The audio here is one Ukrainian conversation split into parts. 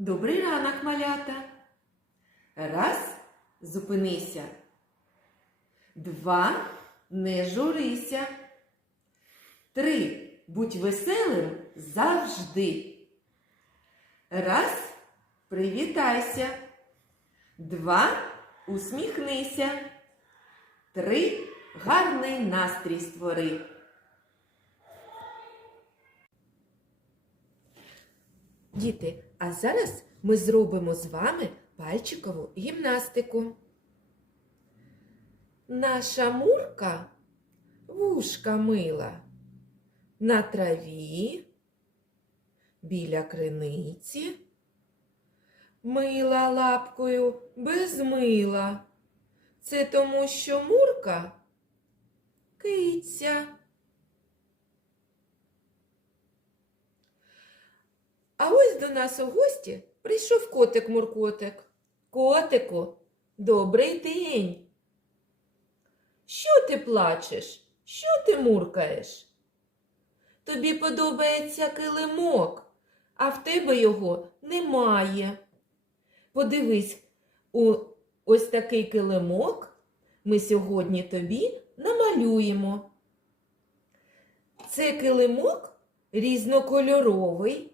Добрий ранок, малята. Раз, зупинися. Два, не журися. Три, будь веселим завжди. Раз, привітайся. Два, усміхнися. Три, гарний настрій створи. Діти, а зараз ми зробимо з вами пальчикову гімнастику. Наша мурка вушка мила на траві біля криниці. Мила лапкою без мила. Це тому, що мурка киця. А ось до нас у гості прийшов котик-муркотик. Котику, добрий день. Що ти плачеш? Що ти муркаєш? Тобі подобається килимок, а в тебе його немає. Подивись, у ось такий килимок ми сьогодні тобі намалюємо. Це килимок різнокольоровий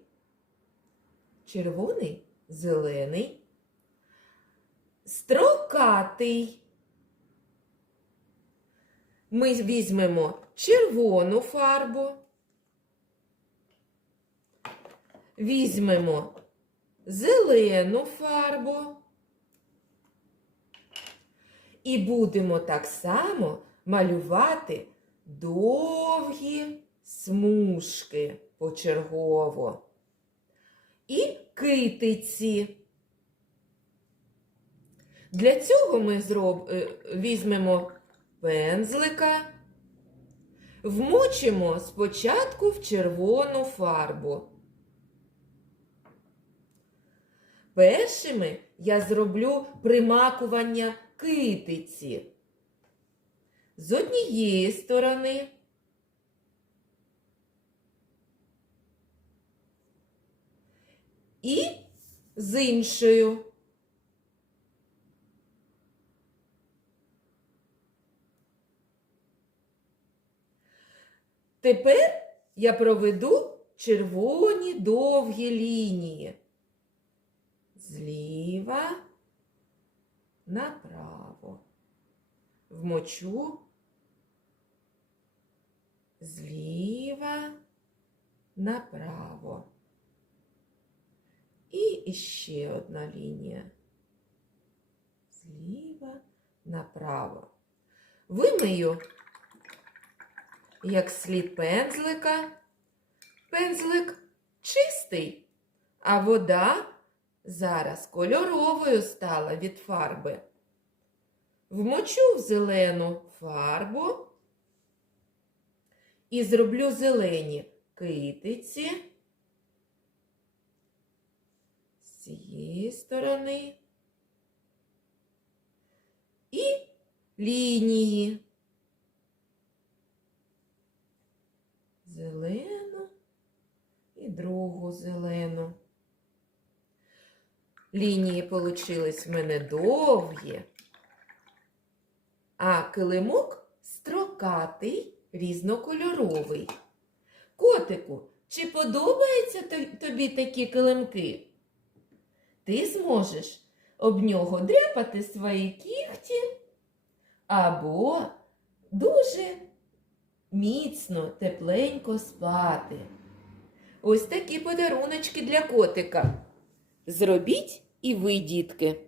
червоний, зелений, строкатий. Ми візьмемо червону фарбу, візьмемо зелену фарбу і будемо так само малювати довгі смужки почергово і китиці. Для цього ми зроб... е, візьмемо пензлика, вмочимо спочатку в червону фарбу. Першими я зроблю примакування китиці. З однієї сторони і з іншою. Тепер я проведу червоні довгі лінії. Зліва направо. Вмочу. Зліва направо. І ще одна лінія. Зліва направо. Вимию як слід пензлика. Пензлик чистий, а вода зараз кольоровою стала від фарби. Вмочу в зелену фарбу і зроблю зелені китиці з цієї сторони і лінії. Зелену і другу зелену. Лінії получились в мене довгі, а килимок строкатий, різнокольоровий. Котику, чи подобаються тобі такі килимки? Ти зможеш об нього дряпати свої кігті або дуже міцно, тепленько спати. Ось такі подаруночки для котика. Зробіть і ви, дітки.